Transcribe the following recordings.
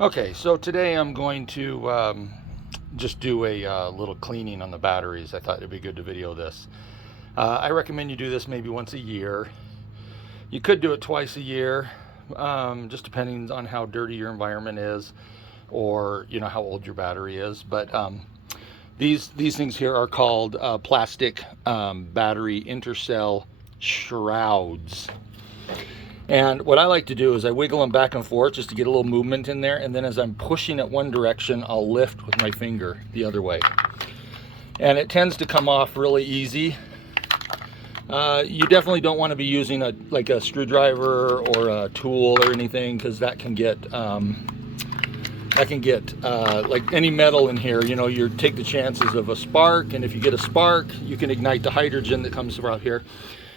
Okay, so today I'm going to just do a little cleaning on the batteries. I thought it'd be good to video this. I recommend you do this maybe once a year. You could do it twice a year, just depending on how dirty your environment is, or how old your battery is. But these things here are called plastic battery intercell shrouds. And what I like to do is I wiggle them back and forth just to get a little movement in there, and then as I'm pushing it one direction, I'll lift with my finger the other way. And it tends to come off really easy. You definitely don't want to be using like a screwdriver or a tool or anything, because that can get like any metal in here. You take the chances of a spark, and if you get a spark, you can ignite the hydrogen that comes out here.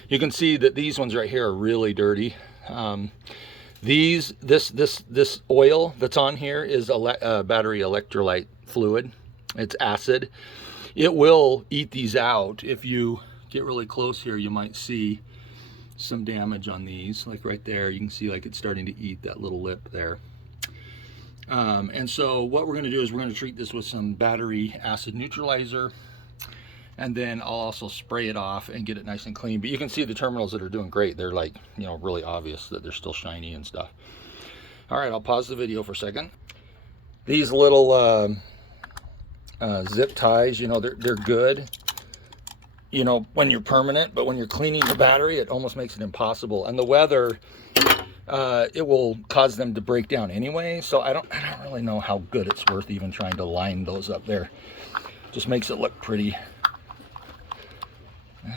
You can see that these ones right here are really dirty. This oil that's on here is battery electrolyte fluid. It's acid. It will eat these out. If you get really close here, you might see some damage on these, like right there. You can see like it's starting to eat that little lip there. And so what we're going to do is we're going to treat this with some battery acid neutralizer, and then I'll also spray it off and get it nice and clean. But you can see the terminals that are doing great. They're like, really obvious that they're still shiny and stuff. All right, I'll pause the video for a second. These little zip ties, they're good, when you're permanent, but when you're cleaning the battery, it almost makes it impossible. And the weather, it will cause them to break down anyway. So I don't really know how good it's worth even trying to line those up there. Just makes it look pretty.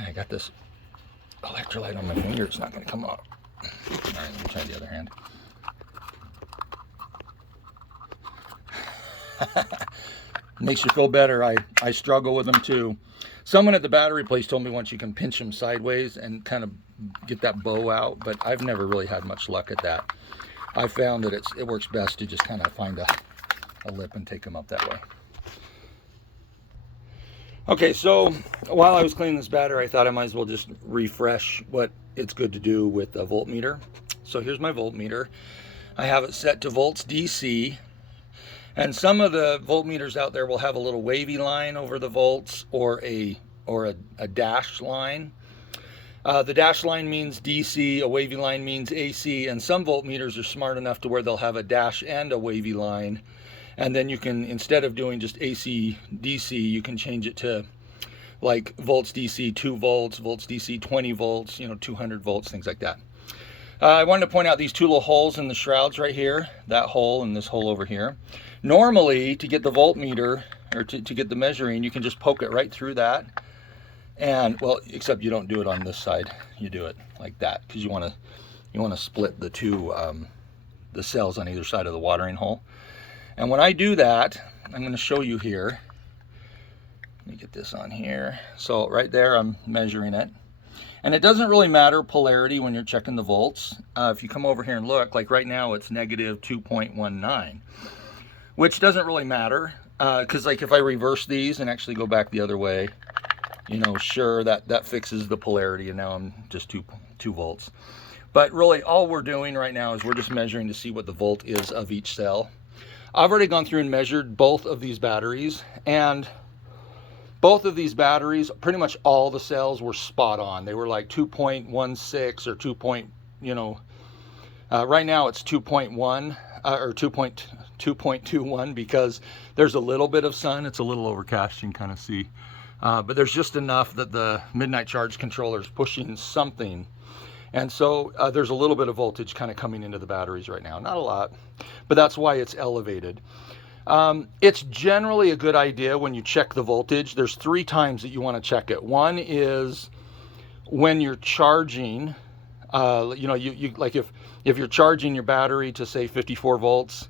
I got this electrolyte on my finger. It's not going to come off. All right, let me try the other hand. Makes you feel better. I struggle with them too. Someone at the battery place told me once you can pinch them sideways and kind of get that bow out, but I've never really had much luck at that. I found that it works best to just kind of find a lip and take them up that way. Okay, so while I was cleaning this battery, I thought I might as well just refresh what it's good to do with a voltmeter. So here's my voltmeter. I have it set to volts DC, and some of the voltmeters out there will have a little wavy line over the volts, or a dashed line. The dashed line means DC, a wavy line means AC, and some voltmeters are smart enough to where they'll have a dash and a wavy line. And then you can, instead of doing just AC, DC, you can change it to like volts DC 2 volts, volts DC 20 volts, 200 volts, things like that. I wanted to point out these two little holes in the shrouds right here, that hole and this hole over here. Normally, to get the voltmeter, or to get the measuring, you can just poke it right through that. And, well, except you don't do it on this side. You do it like that, because you want to split the two, the cells on either side of the watering hole. And when I do that, I'm going to show you here. Let me get this on here. So right there, I'm measuring it. And it doesn't really matter polarity when you're checking the volts. If you come over here and look, like right now, it's negative 2.19, which doesn't really matter. Because like if I reverse these and actually go back the other way, sure, that fixes the polarity, and now I'm just 2 volts. But really, all we're doing right now is we're just measuring to see what the volt is of each cell. I've already gone through and measured both of these batteries, and both of these batteries, pretty much all the cells were spot on. They were like 2.16 or 2. Right now it's 2.1 or 2.21, because there's a little bit of sun. It's a little overcast, you can kind of see. But there's just enough that the midnight charge controller is pushing something. And so there's a little bit of voltage kind of coming into the batteries right now. Not a lot, but that's why it's elevated. It's generally a good idea when you check the voltage. There's 3 times that you want to check it. One is when you're charging. You like if you're charging your battery to say 54 volts,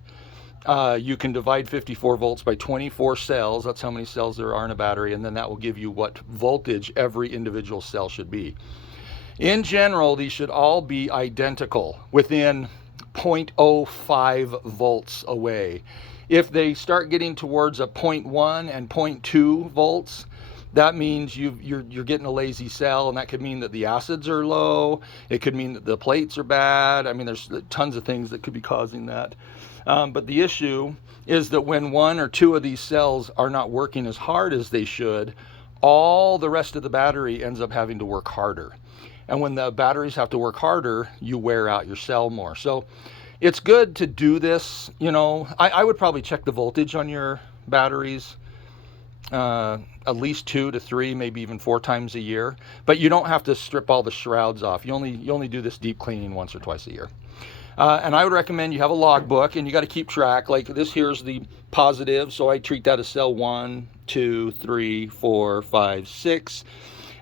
you can divide 54 volts by 24 cells. That's how many cells there are in a battery, and then that will give you what voltage every individual cell should be. In general, these should all be identical, within 0.05 volts away. If they start getting towards a 0.1 and 0.2 volts, that means you're getting a lazy cell, and that could mean that the acids are low. It could mean that the plates are bad. I mean, there's tons of things that could be causing that. But the issue is that when one or two of these cells are not working as hard as they should, all the rest of the battery ends up having to work harder. And when the batteries have to work harder, you wear out your cell more. So it's good to do this. You know, I would probably check the voltage on your batteries at least 2 to 3, maybe even 4 times a year. But you don't have to strip all the shrouds off. You only do this deep cleaning once or twice a year. And I would recommend you have a logbook, and you got to keep track. Like this here's the positive, so I treat that as cell 1, 2, 3, 4, 5, 6.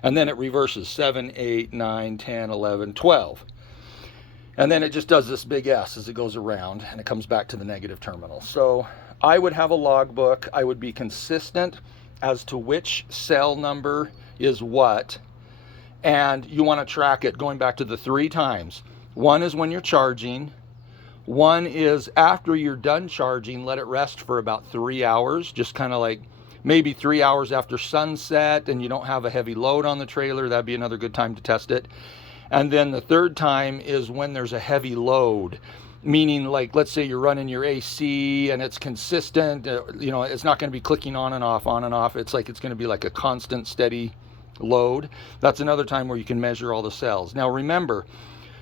And then it reverses 7, 8, 9, 10, 11, 12. And then it just does this big S as it goes around, and it comes back to the negative terminal. So I would have a logbook. I would be consistent as to which cell number is what. And you want to track it going back to the 3 times. 1 is when you're charging. 1 is after you're done charging, let it rest for about 3 hours, just kind of like maybe 3 hours after sunset and you don't have a heavy load on the trailer. That'd be another good time to test it. And then the 3rd time is when there's a heavy load, meaning like, let's say you're running your AC and it's consistent, you know, it's not going to be clicking on and off, on and off. It's like, it's going to be like a constant steady load. That's another time where you can measure all the cells. Now remember,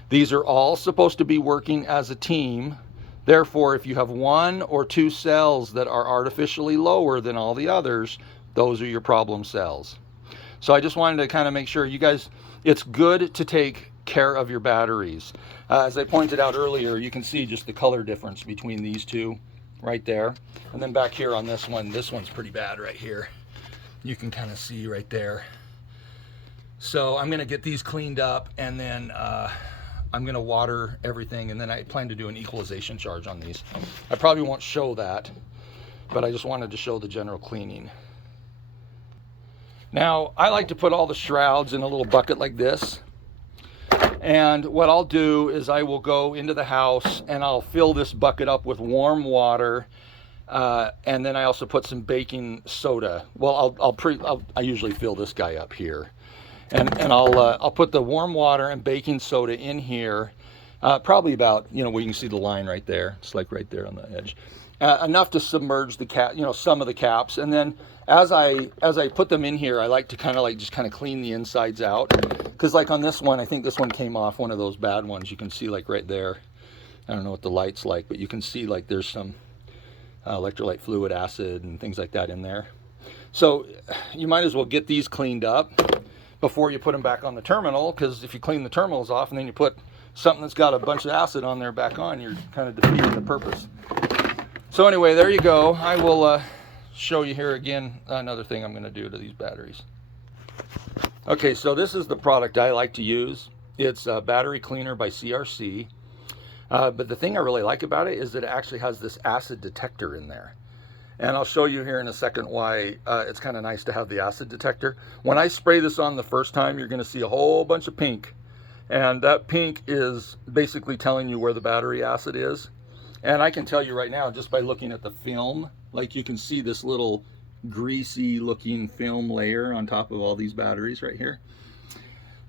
these are all supposed to be working as a team. Therefore, if you have 1 or 2 cells that are artificially lower than all the others, those are your problem cells. So I just wanted to kind of make sure you guys, it's good to take care of your batteries. As I pointed out earlier, you can see just the color difference between these two right there. And then back here on this one's pretty bad right here. You can kind of see right there. So I'm going to get these cleaned up, and then I'm going to water everything, and then I plan to do an equalization charge on these. I probably won't show that, but I just wanted to show the general cleaning. Now, I like to put all the shrouds in a little bucket like this. And what I'll do is I will go into the house and I'll fill this bucket up with warm water. And then I also put some baking soda. Well, I usually fill this guy up here. And I'll put the warm water and baking soda in here, probably about, you know, where you can see the line right there. It's like right there on the edge. Enough to submerge the cap, you know, some of the caps. And then as I put them in here, I like to kind of clean the insides out. Because like on this one, I think this one came off one of those bad ones. You can see like right there. I don't know what the light's like, but you can see like there's some electrolyte fluid, acid, and things like that in there. So you might as well get these cleaned up before you put them back on the terminal, because if you clean the terminals off and then you put something that's got a bunch of acid on there back on, you're kind of defeating the purpose. So anyway, there you go. I will show you here again another thing I'm going to do to these batteries. Okay, so this is the product I like to use. It's a battery cleaner by CRC. But the thing I really like about it is that it actually has this acid detector in there. And I'll show you here in a second why it's kind of nice to have the acid detector. When I spray this on the first time, you're going to see a whole bunch of pink. And that pink is basically telling you where the battery acid is. And I can tell you right now, just by looking at the film, like you can see this little greasy looking film layer on top of all these batteries right here.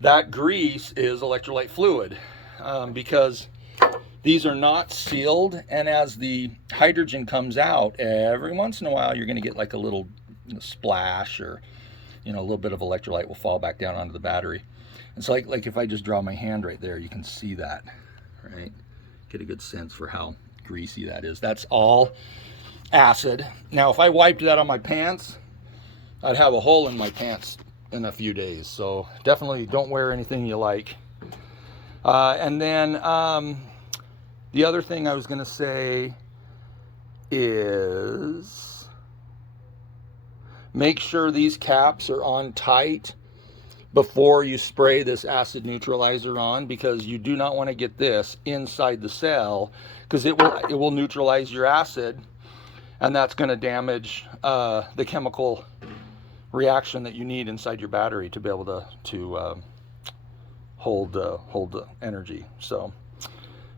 That grease is electrolyte fluid, because these are not sealed, and as the hydrogen comes out, every once in a while you're going to get like a little splash, or a little bit of electrolyte will fall back down onto the battery. And so like if I just draw my hand right there, you can see that, right? Get a good sense for how greasy that is. That's all acid. Now if I wiped that on my pants, I'd have a hole in my pants in a few days. So definitely don't wear anything you like. And then the other thing I was going to say is make sure these caps are on tight before you spray this acid neutralizer on, because you do not want to get this inside the cell, because it will neutralize your acid, and that's going to damage the chemical reaction that you need inside your battery to be able to hold the energy. So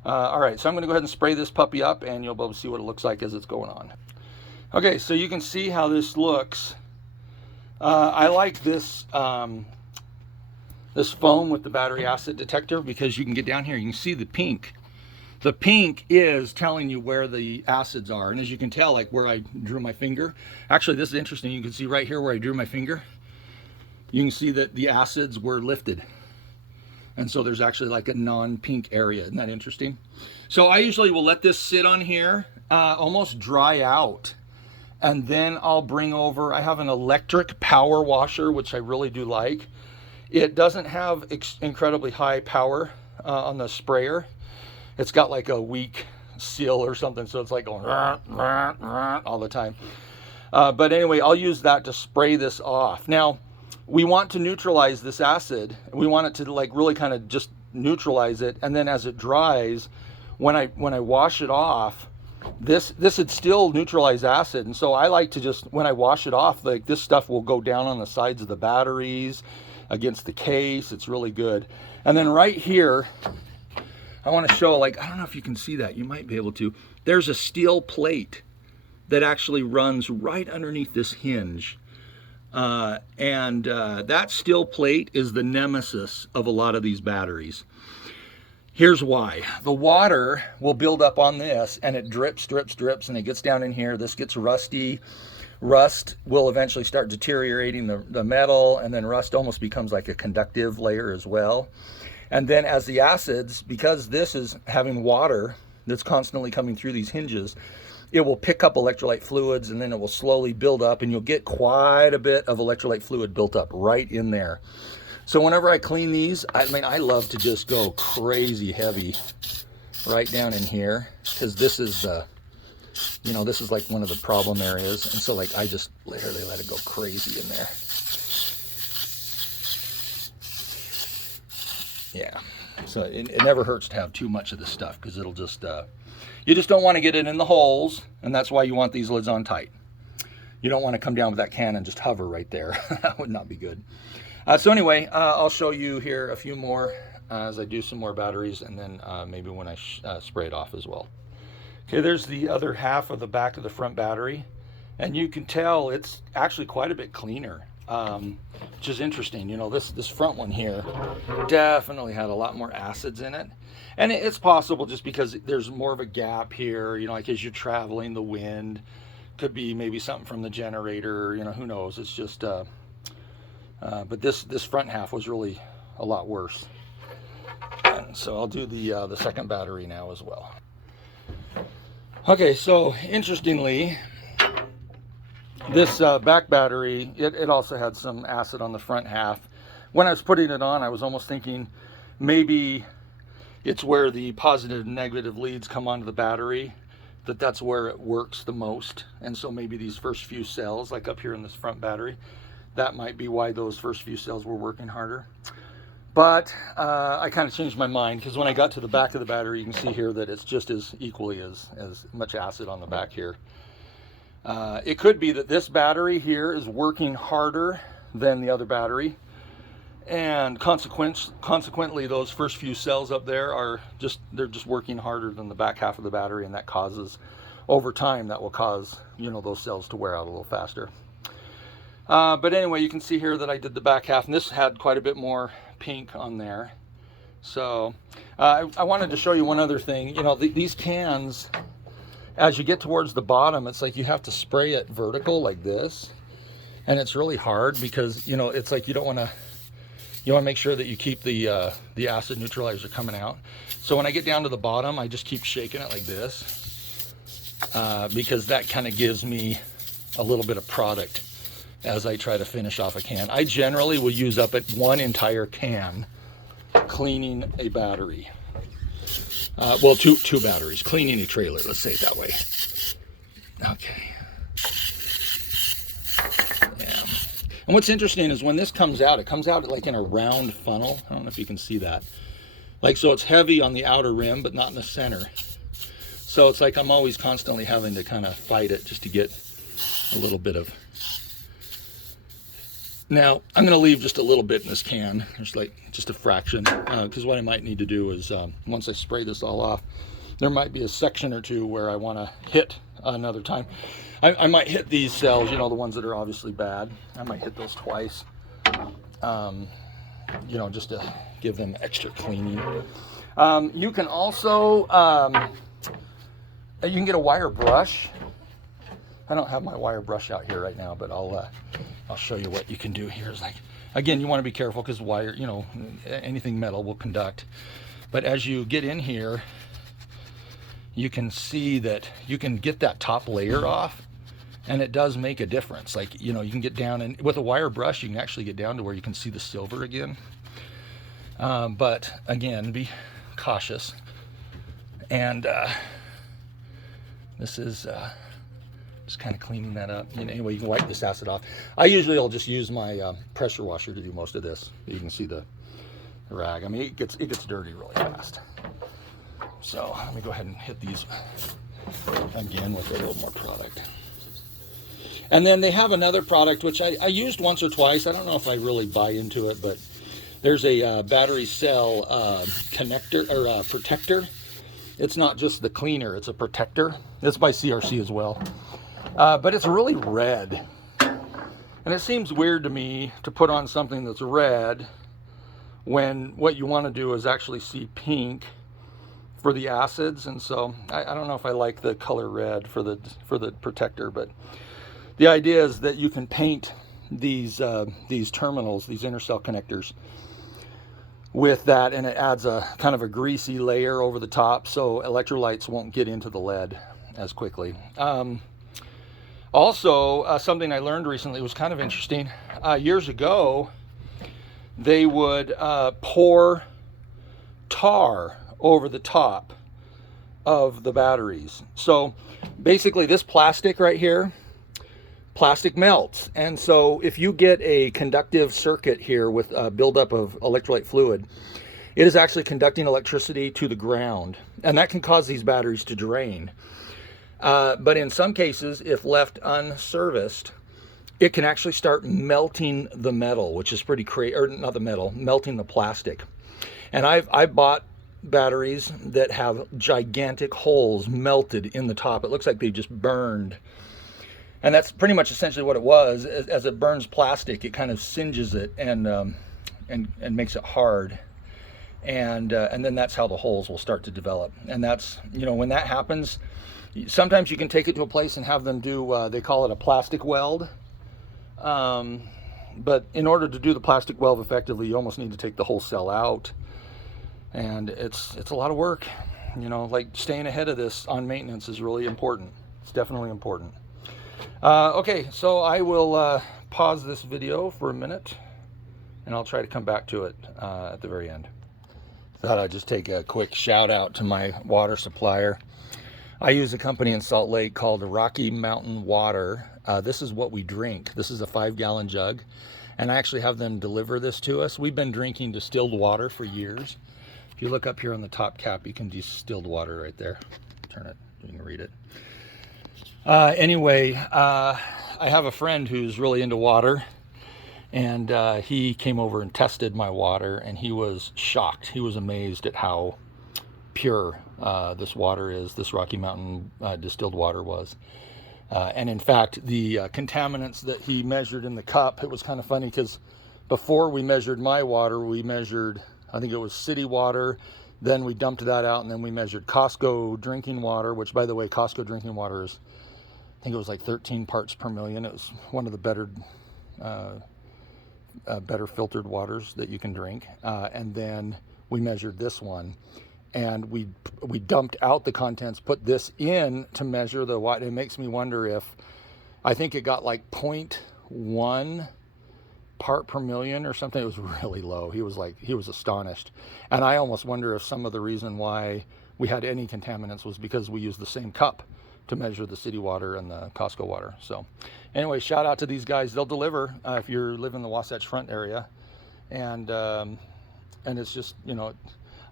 all right, so I'm going to go ahead and spray this puppy up, and you'll be able to see what it looks like as it's going on. Okay, so you can see how this looks. I like this this foam with the battery acid detector, because you can get down here, you can see the pink. The pink is telling you where the acids are. And as you can tell, like where I drew my finger, actually this is interesting. You can see right here where I drew my finger, you can see that the acids were lifted. And so there's actually like a non-pink area. Isn't that interesting? So I usually will let this sit on here, almost dry out. And then I'll bring over, I have an electric power washer, which I really do like. It doesn't have incredibly high power on the sprayer. It's got like a weak seal or something, so it's like going rah, rah, rah, all the time. But anyway, I'll use that to spray this off. Now, we want to neutralize this acid. We want it to like really kind of just neutralize it, and then as it dries, when I wash it off, this would still neutralize acid. And so I like to just, when I wash it off, like this stuff will go down on the sides of the batteries, against the case. It's really good. And then right here, I want to show, like, I don't know if you can see that. You might be able to. There's a steel plate that actually runs right underneath this hinge. That steel plate is the nemesis of a lot of these batteries. Here's why. The water will build up on this, and it drips, and it gets down in here. This gets rusty. Rust will eventually start deteriorating the metal, and then rust almost becomes like a conductive layer as well. And then as the acids, because this is having water that's constantly coming through these hinges, it will pick up electrolyte fluids, and then it will slowly build up, and you'll get quite a bit of electrolyte fluid built up right in there. So whenever I clean these, I mean, I love to just go crazy heavy right down in here, because this is this is like one of the problem areas. And so like I just literally let it go crazy in there. Yeah, so it never hurts to have too much of this stuff, because it'll just, you just don't want to get it in the holes, and that's why you want these lids on tight. You don't want to come down with that can and just hover right there. That would not be good. So anyway, I'll show you here a few more as I do some more batteries, and then maybe when I spray it off as well. Okay, there's the other half of the back of the front battery, and you can tell it's actually quite a bit cleaner, which is interesting. You know, this front one here definitely had a lot more acids in it, and it's possible just because there's more of a gap here, you know, like as you're traveling, the wind could be maybe something from the generator, you know, who knows. It's just but this front half was really a lot worse. And so I'll do the second battery now as well. Okay, so interestingly, this back battery, it also had some acid on the front half. When I was putting it on, I was almost thinking maybe it's where the positive and negative leads come onto the battery, that's where it works the most. And so maybe these first few cells, like up here in this front battery, that might be why those first few cells were working harder. But I kind of changed my mind, because when I got to the back of the battery, you can see here that it's just as equally as much acid on the back here. It could be that this battery here is working harder than the other battery, and consequently those first few cells up there they're just working harder than the back half of the battery, and that causes, over time, that will cause, you know, those cells to wear out a little faster. But anyway, you can see here that I did the back half, and this had quite a bit more pink on there. So I wanted to show you one other thing. You know, these cans, as you get towards the bottom, it's like you have to spray it vertical like this, and it's really hard because, you know, it's like you want to make sure that you keep the acid neutralizer coming out. So when I get down to the bottom, I just keep shaking it like this, because that kind of gives me a little bit of product as I try to finish off a can. I generally will use up one entire can cleaning a battery. Well, two batteries, cleaning a trailer, let's say it that way. Okay. Yeah. And what's interesting is when this comes out, it comes out like in a round funnel. I don't know if you can see that. Like, so it's heavy on the outer rim, but not in the center. So it's like I'm always constantly having to kind of fight it just to get a little bit of. Now, I'm going to leave just a little bit in this can. There's like just a fraction, because what I might need to do is, once I spray this all off, there might be a section or two where I want to hit another time. I might hit these cells, you know, the ones that are obviously bad. I might hit those twice, you know, just to give them extra cleaning. You can also, you can get a wire brush. I don't have my wire brush out here right now, but I'll show you what you can do here. Is like, again, you want to be careful because wire, you know, anything metal will conduct. But as you get in here, you can see that you can get that top layer off, and it does make a difference. Like, you know, you can get down, and with a wire brush, you can actually get down to where you can see the silver again. But again, be cautious. And this is just kind of cleaning that up. You know, anyway, you can wipe this acid off. I usually will just use my pressure washer to do most of this. You can see the rag. I mean, it gets dirty really fast. So let me go ahead and hit these again with a little more product. And then they have another product which I used once or twice. I don't know if I really buy into it, but there's a battery cell connector or protector. It's not just the cleaner, it's a protector. It's by CRC as well. But it's really red. And it seems weird to me to put on something that's red when what you want to do is actually see pink for the acids. And so I don't know if I like the color red for the protector, but the idea is that you can paint these terminals, these intercell connectors, with that, and it adds a kind of a greasy layer over the top so electrolytes won't get into the lead as quickly. Also, something I learned recently was kind of interesting. Years ago, they would pour tar over the top of the batteries. So basically this plastic right here, plastic melts. And so if you get a conductive circuit here with a buildup of electrolyte fluid, it is actually conducting electricity to the ground. And that can cause these batteries to drain. But in some cases, if left unserviced, it can actually start melting the metal, which is pretty crazy, or not the metal, melting the plastic. And I bought batteries that have gigantic holes melted in the top. It looks like they just burned. And that's pretty much essentially what it was. As it burns plastic, it kind of singes it and makes it hard. And then that's how the holes will start to develop. And that's, you know, when that happens, sometimes you can take it to a place and have them do, they call it a plastic weld. But in order to do the plastic weld effectively, you almost need to take the whole cell out. And it's a lot of work. You know, like staying ahead of this on maintenance is really important. It's definitely important. Okay, so I will pause this video for a minute, and I'll try to come back to it at the very end. Thought I'd just take a quick shout out to my water supplier. I use a company in Salt Lake called Rocky Mountain Water. This is what we drink. This is a 5-gallon jug, and I actually have them deliver this to us. We've been drinking distilled water for years. If you look up here on the top cap, you can distilled water right there. Turn it, you can read it. Anyway, I have a friend who's really into water, and he came over and tested my water, and he was shocked. He was amazed at how pure this water is, this Rocky Mountain distilled water was. And in fact, the contaminants that he measured in the cup, it was kind of funny because before we measured my water, we measured, I think it was city water, then we dumped that out, and then we measured Costco drinking water, which, by the way, Costco drinking water is, I think it was like 13 parts per million. It was one of the better filtered waters that you can drink. And then we measured this one, and we dumped out the contents, put this in to measure the water. It makes me wonder if, I think it got like 0.1 part per million or something. It was really low. He was astonished. And I almost wonder if some of the reason why we had any contaminants was because we used the same cup to measure the city water and the Costco water. So anyway, shout out to these guys. They'll deliver if you live in the Wasatch Front area. And it's just, you know,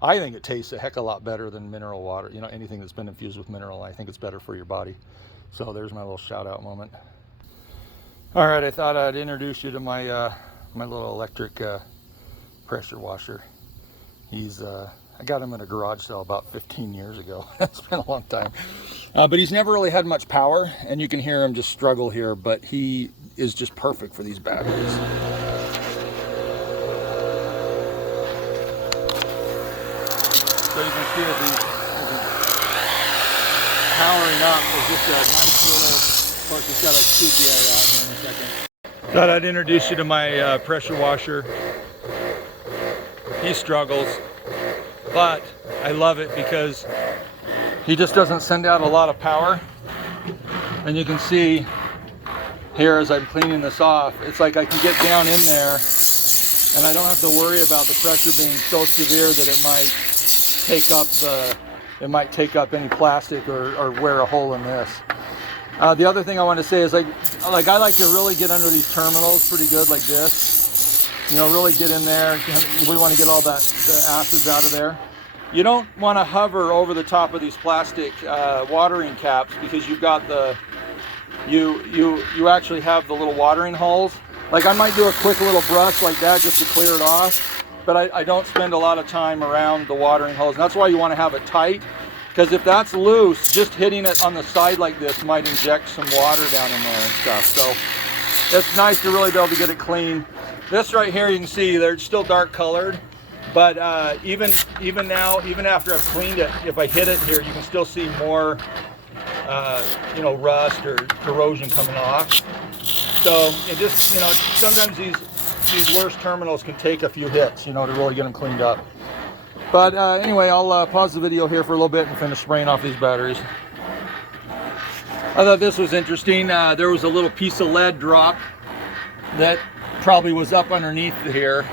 I think it tastes a heck of a lot better than mineral water. You know, anything that's been infused with mineral, I think it's better for your body. So there's my little shout out moment. All right, I thought I'd introduce you to my my little electric pressure washer. I got him in a garage sale about 15 years ago. It's been a long time. But he's never really had much power, and you can hear him just struggle here, but he is just perfect for these batteries. So see as he's powering up. There's just a nice little, of course it's got a scoopy out here in a second. Thought I'd introduce you to my pressure washer. He struggles, but I love it because he just doesn't send out a lot of power. And you can see here as I'm cleaning this off, it's like I can get down in there and I don't have to worry about the pressure being so severe that it might take up any plastic or wear a hole in this. The other thing I want to say is like I like to really get under these terminals pretty good like this. You know, really get in there. We want to get all the acids out of there. You don't want to hover over the top of these plastic watering caps because you've got you actually have the little watering holes. Like I might do a quick little brush like that just to clear it off, but I don't spend a lot of time around the watering holes. And that's why you want to have it tight, because if that's loose, just hitting it on the side like this might inject some water down in there and stuff. So it's nice to really be able to get it clean. This right here, you can see they're still dark colored, but even now, even after I've cleaned it, if I hit it here, you can still see more you know, rust or corrosion coming off. So it just, you know, sometimes these worst terminals can take a few hits, you know, to really get them cleaned up. But anyway, I'll pause the video here for a little bit and finish spraying off these batteries. I thought this was interesting. There was a little piece of lead drop that probably was up underneath here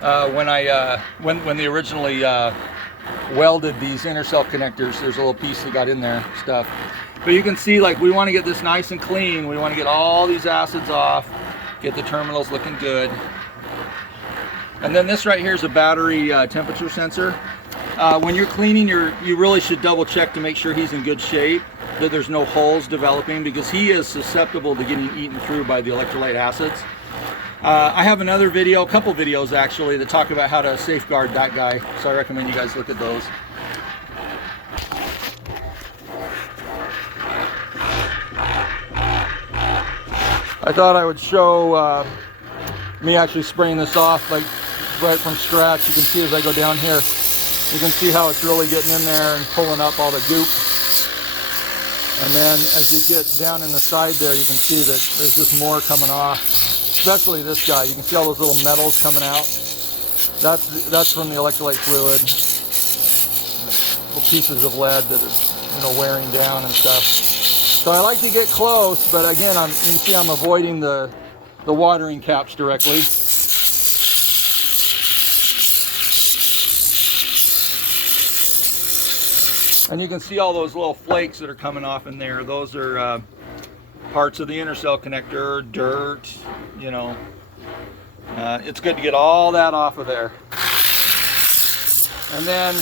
when they originally welded these inner cell connectors. There's a little piece that got in there, stuff. But you can see, like, we want to get this nice and clean. We want to get all these acids off, get the terminals looking good. And then this right here is a battery temperature sensor. When you're cleaning, you really should double check to make sure he's in good shape, that there's no holes developing, because he is susceptible to getting eaten through by the electrolyte acids. I have another video, a couple videos actually, that talk about how to safeguard that guy, so I recommend you guys look at those. I thought I would show me actually spraying this off like right from scratch. You can see as I go down here, you can see how it's really getting in there and pulling up all the goop. And then as you get down in the side there, you can see that there's just more coming off, especially this guy. You can see all those little metals coming out. That's from the electrolyte fluid. Little pieces of lead that is, you know, wearing down and stuff. So I like to get close, but again, you can see I'm avoiding the watering caps directly. And you can see all those little flakes that are coming off in there. Those are parts of the inner cell connector, dirt, you know. It's good to get all that off of there. And then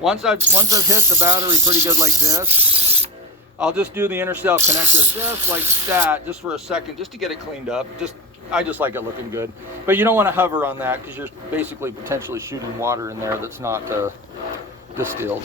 once I've hit the battery pretty good like this, I'll just do the inner cell connector just like that, just for a second, just to get it cleaned up. I just like it looking good. But you don't want to hover on that because you're basically potentially shooting water in there that's not distilled.